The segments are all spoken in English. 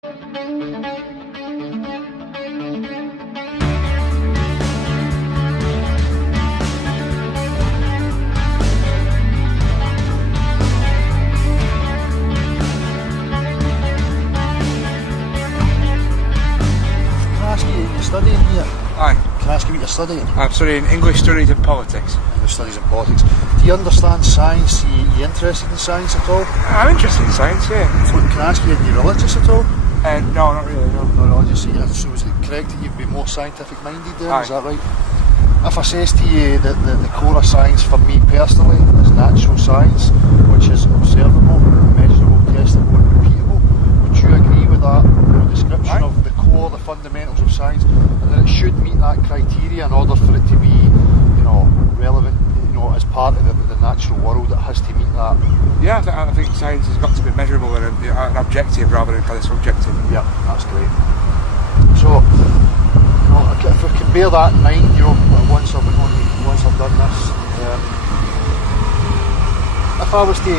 Studying here? Aye. Can I ask you what you're studying? I'm studying English Studies and Politics. English Studies and Politics. Do you understand science? Are you interested in science at all? I'm interested in science, yeah. So can I ask you, are you religious at all? No, not really, no. Not religious. So is it correct that you'd be more scientific minded then? Aye. Is that right? If I says to you that the core of science for me personally is natural science, which is observable, measurable, testable and repeatable, would you agree with that description of the core, the fundamentals of science, and that it should meet that criteria in order for it to be, relevant, as part of the natural world? It has to meet that. Yeah, I think science has got to be measurable and an objective rather than kind of subjective. Yeah, that's great. So, if we can bear that in mind, once I've done this, if I was to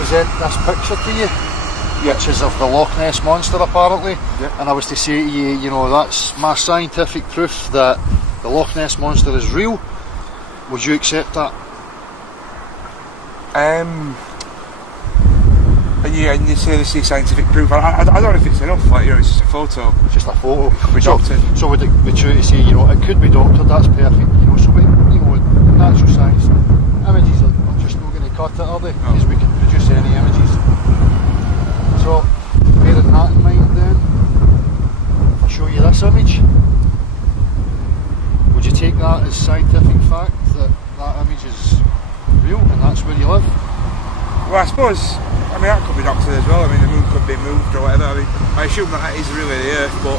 present this picture to you, which is of the Loch Ness Monster apparently, and I was to say to you, that's my scientific proof that the Loch Ness Monster is real, would you accept that? And you say this is scientific proof. I don't know if it's enough. It's just a photo. It's just a photo. It could be doctored. So would it be true to say, it could be doctored? That's perfect. So in natural science, images are just not going to cut it, are they? Because we can produce any images. So, bearing that in mind then, if I show you this image, would you take that as scientific fact that image is real and that's where you live? Well, I suppose, that could be doctored as well. The moon could be moved or whatever. I assume that is really the Earth, but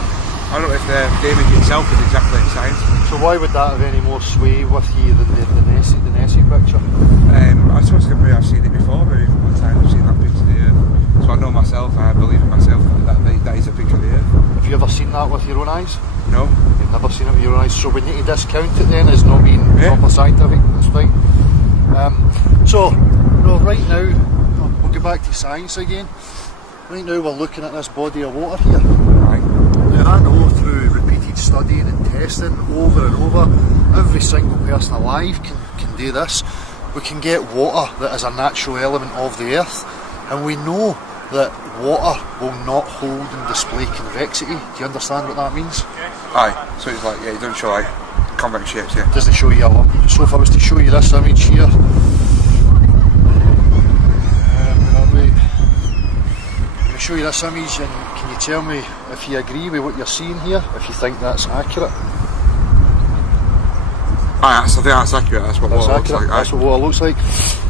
I don't know if the image itself is exactly science. So why would that have any more sway with you than the Nessie picture? I suppose maybe I've seen it before, maybe a couple of times I've seen that picture of the Earth. So I know myself, I believe in myself that is a picture of the Earth. Have you ever seen that with your own eyes? No. You've never seen it with your own eyes, so we need to discount it then as not being proper scientific, that's fine. Right now, we'll go back to science again. Right now we're looking at this body of water here. Right. Now I know through repeated studying and testing over and over, every single person alive can do this. We can get water that is a natural element of the earth, and we know that water will not hold and display convexity. Do you understand what that means? Aye, so it's like, it doesn't show convex shapes, yeah. Doesn't show you a lot. So if I was to show you this image here, I'm going to show you this image, and can you tell me if you agree with what you're seeing here, if you think that's accurate? I think that's accurate, that's what water looks like. That's what water looks like.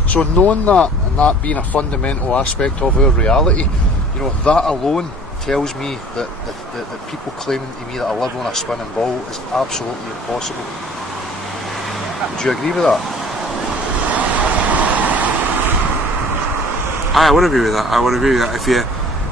So knowing that, and that being a fundamental aspect of our reality, that alone tells me that people claiming to me that I live on a spinning ball is absolutely impossible. Would you agree with that? I would agree with that. I would agree with that.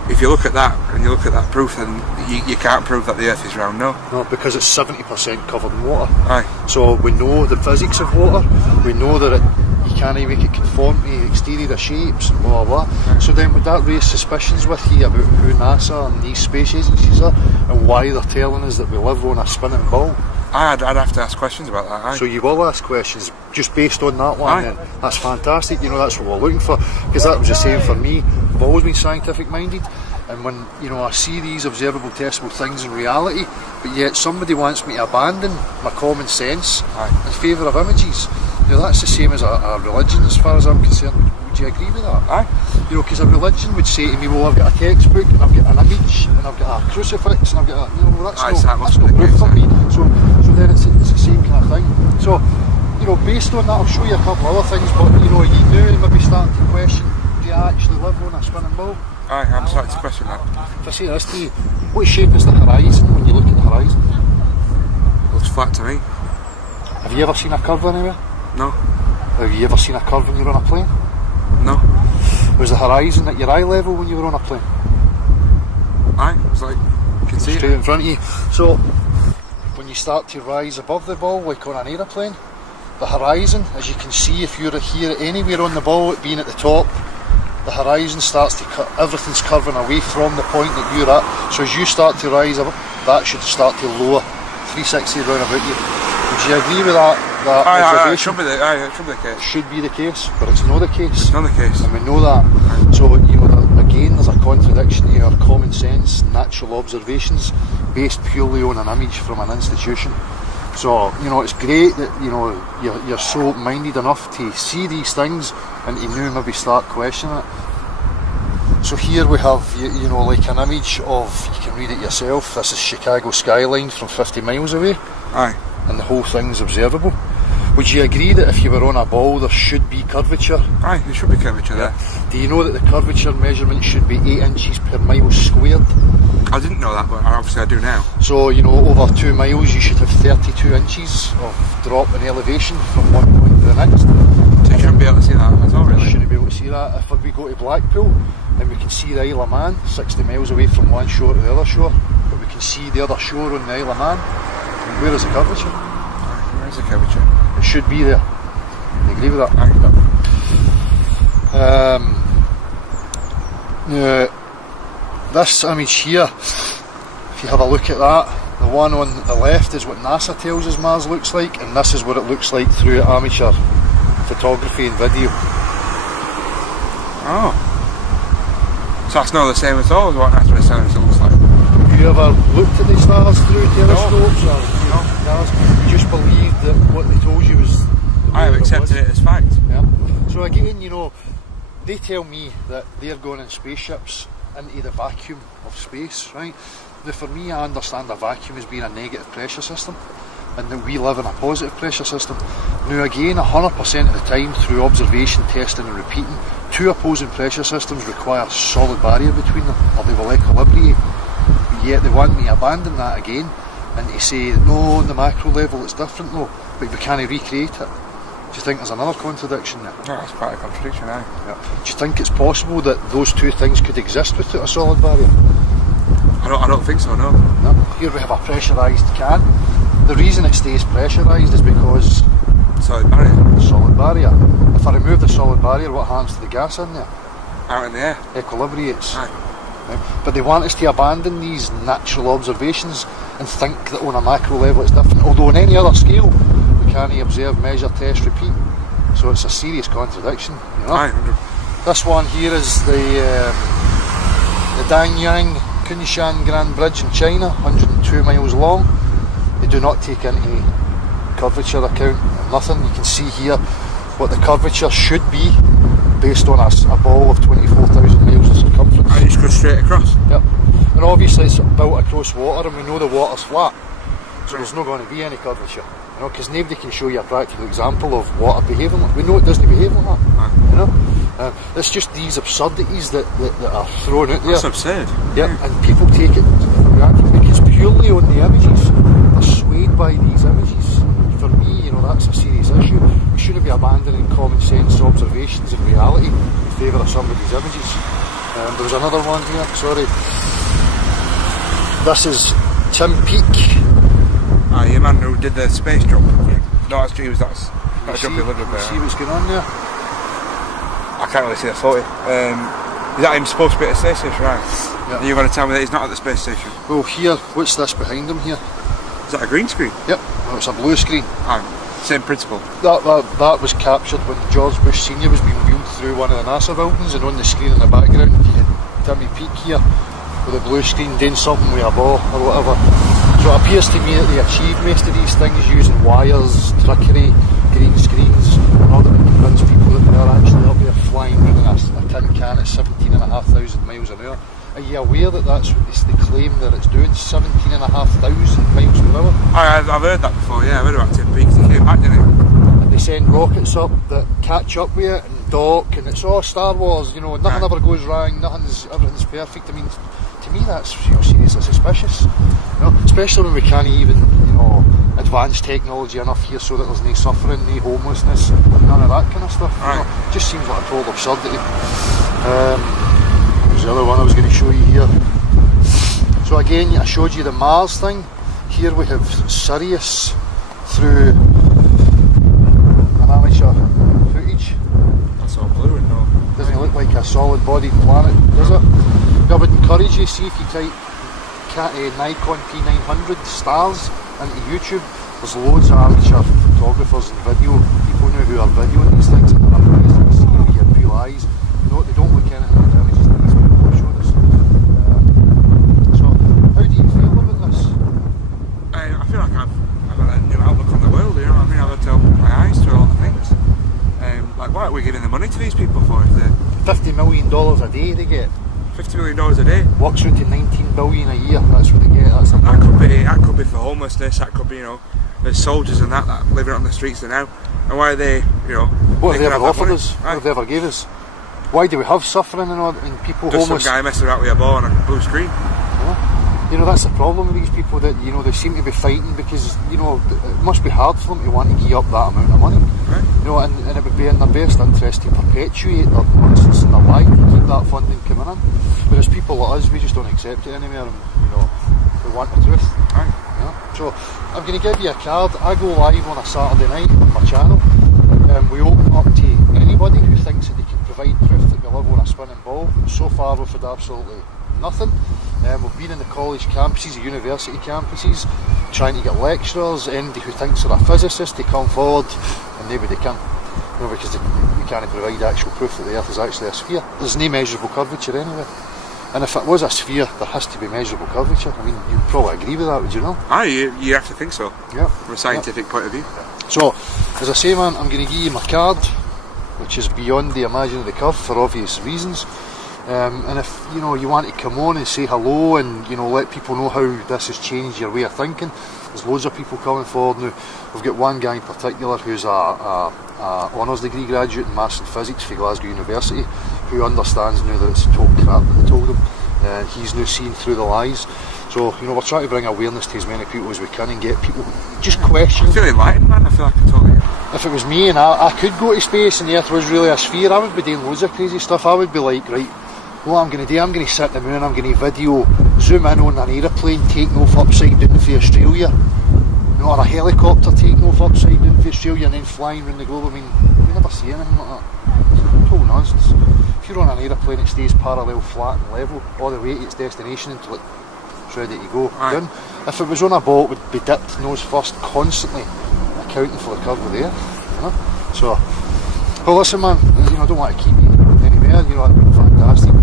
If you look at that and you look at that proof, then you can't prove that the Earth is round, no? No, because it's 70% covered in water. Aye. So we know the physics of water, we know that you can't make it conform to exterior shapes and blah blah blah. Aye. So then would that raise suspicions with you about who NASA and these space agencies are and why they're telling us that we live on a spinning ball? I'd have to ask questions about that. Aye. So you will ask questions just based on that one. Then that's fantastic. That's what we're looking for, because that was the same for me. I've always been scientific minded, and when I see these observable, testable things in reality, but yet somebody wants me to abandon my common sense in favour of images. That's the same as a religion, as far as I'm concerned. Would you agree with that? Aye. Because a religion would say to me, well, I've got a textbook and I've got an image and I've got a crucifix and I've got that's no proof for me. So then it's the same kind of thing. So, based on that, I'll show you a couple of other things, but you do maybe start to question, do you actually live on a spinning ball? Aye, I'm starting to question that. If I say this to you, what shape is the horizon when you look at the horizon? It looks flat to me. Have you ever seen a curve anywhere? No. Have you ever seen a curve when you're on a plane? No. Was the horizon at your eye level when you were on a plane? Aye, it's like, you can see it straight in front of you. So, when you start to rise above the ball, like on an aeroplane, the horizon, as you can see, if you're here anywhere on the ball, it being at the top, the horizon starts to cut, everything's curving away from the point that you're at, So as you start to rise up, that should start to lower 360 round about you. Would you agree with that observation? It should be the case. It should be the case, but it's not the case. It's not the case. And we know that. So, you know, again, there's a contradiction to our common sense, natural observations, based purely on an image from an institution. So, you know, it's great that, you know, you're so open-minded enough to see these things and to now maybe start questioning it. So here we have, you know, like an image of, you can read it yourself, this is Chicago skyline from 50 miles away. Aye. And the whole thing's observable. Would you agree that if you were on a ball there should be curvature? Aye, there should be curvature there. Do you know that the curvature measurement should be 8 inches per mile squared? I didn't know that, but obviously I do now. So, you know, over 2 miles you should have 32 inches of drop in elevation from one point to the next. So you shouldn't be able to see that at all, really? You shouldn't be able to see that. If we go to Blackpool, then we can see the Isle of Man, 60 miles away from one shore to the other shore, but we can see the other shore on the Isle of Man. And where is the curvature? Where is the curvature? It should be there. Do you agree with that? Now, this image here, if you have a look at that, the one on the left is what NASA tells us Mars looks like, and this is what it looks like through amateur photography and video. Oh. So that's not the same at all as what NASA is telling us it looks like? Have you ever looked at the stars through telescopes or stars? You just believed that what they told you was the way I have it accepted was? it as fact. Yeah. So again, you know, they tell me that they're going in spaceships into the vacuum of space, right? Now for me, I understand a vacuum as being a negative pressure system, and that we live in a positive pressure system. Now again, 100% of the time through observation, testing and repeating, two opposing pressure systems require a solid barrier between them or they will equilibrate. Yet they want me to abandon that again and to say, no, on the macro level it's different though, but we can't recreate it. Do you think there's another contradiction there? No, that's quite a contradiction, aye. Yeah. Do you think it's possible that those two things could exist without a solid barrier? I don't think so, no. No. Here we have a pressurised can. The reason it stays pressurised is because Solid barrier. solid barrier. If I remove the solid barrier, what happens to the gas in there? Out in the air. Equilibrates. Aye. Right? But they want us to abandon these natural observations and think that on a macro level it's different. Although on any other scale, we can't observe, measure, test, repeat. So it's a serious contradiction. You know? Aye. This one here is the Danyang Kunshan Grand Bridge in China, 102 miles long. They do not take into curvature account, nothing. You can see here what the curvature should be based on a ball of 24,000 miles of circumference. I just go straight across. Yep. And obviously it's built across water, and we know the water's flat, so there's not going to be any curvature. You know, because nobody can show you a practical example of water behaving like. We know it doesn't behave like that. Aye. You know, it's just these absurdities that are thrown out there. That's absurd. Yeah, and people take it for granted because purely on the images, they're swayed by these images. For me, you know, that's a serious issue. We shouldn't be abandoning common sense observations and reality in favour of somebody's images. There was another one here, sorry. This is Tim Peake. Aye, your man who did the space jump. No, that's true, that's jumping a little bit. See what's going on there? I can't really see the photo. Is that him supposed to be at the space station, right? Yeah. You're going to tell me that he's not at the space station? Well, here, what's this behind him here? Is that a green screen? Yep, well, it's a blue screen. Aye, same principle. That was captured when George Bush Senior was being wheeled through one of the NASA buildings, and on the screen in the background you had Timmy Peake here with a blue screen doing something with a ball or whatever. So it appears to me that they achieved most of these things using wires, trickery, green screens, in order to convince people that they're actually up there flying around in a tin can at 17,500 miles an hour. Are you aware that that's what they claim that it's doing, 17,500 miles per hour? I've heard that before, yeah, I heard about Tim Peake, he came back, didn't he? And they send rockets up that catch up with it and dock, and it's all Star Wars, you know, nothing ever goes wrong, everything's perfect. I mean, to me that's, you know, seriously suspicious, you know, especially when we can't even, you know, advance technology enough here so that there's no suffering, no homelessness, none of that kind of stuff. You know, it just seems like a total absurdity. What was the other one I was going to show you here? So again, I showed you the Mars thing. Here we have Sirius through an amateur footage. That's all blue and no. Doesn't look like a solid bodied planet, does it? I would encourage you, see if you type Nikon P900 stars into YouTube, there's loads of amateur photographers and video people now who are videoing these things, and they're amazing to see with your real eyes. No, they don't look anything like images that these people have shown us. So, how do you feel about this? I feel like I've got a new outlook on the world, you know what I mean? I've had to open my eyes to a lot of things. Like, what are we giving the money to these people for? If they're $50 million a day they get. $50 million a day. Works out to 19 billion a year. That's what they get. That's a That could be for homelessness. That could be, you know, there's soldiers and that living on the streets now. And why are they, you know? What have they can ever have that offered money? us? What Right. have they ever gave us? Why do we have suffering and people Just homeless? some guy messing about with a ball on a blue screen. Yeah. You know, that's the problem with these people, that, you know, they seem to be fighting because, you know, it must be hard for them to want to give up that amount of money. Right. You know, and it would be in their best interest to perpetuate their nonsense in their life to keep that funding coming in. Whereas people like us, we just don't accept it anymore, and, you know, we want the truth. Right. Yeah. So I'm going to give you a card. I go live on a Saturday night on my channel. We open up to anybody who thinks that they can provide proof that we live on a spinning ball. So far we've had absolutely nothing. We've been in the college campuses, the university campuses, trying to get lecturers, anybody who thinks they're a physicist to come forward, and nobody can. You know, because we can't provide actual proof that the Earth is actually a sphere. There's no measurable curvature anyway. And if it was a sphere, there has to be measurable curvature. I mean, you'd probably agree with that, would you not? Aye, you have to think so. Yeah. From a scientific point of view. So, as I say, man, I'm going to give you my card, which is beyond the imaginary curve for obvious reasons. And if, you know, you want to come on and say hello and, you know, let people know how this has changed your way of thinking, there's loads of people coming forward now. We've got one guy in particular who's a honours degree graduate in maths and physics for Glasgow University, who understands now that it's total crap that they told him, and he's now seeing through the lies. So, you know, we're trying to bring awareness to as many people as we can and get people just questioning. I feel enlightened, man. I feel like I totally. If it was me and I could go to space and the Earth was really a sphere, I would be doing loads of crazy stuff. I would be like, right, what I'm going to do, I'm going to sit on the moon, I'm going to video, zoom in on an aeroplane taking off upside down for Australia, you know, or a helicopter taking off upside down for Australia and then flying around the globe. I mean, you never see anything like that. Total nonsense. If you're on an aeroplane, it stays parallel, flat and level all the way to its destination until it's ready to go down. If it was on a boat, it would be dipped nose first, constantly accounting for the curve of the Earth. You know? So, well, listen, man, you know, I don't want to keep you anywhere. You know, it's been fantastic.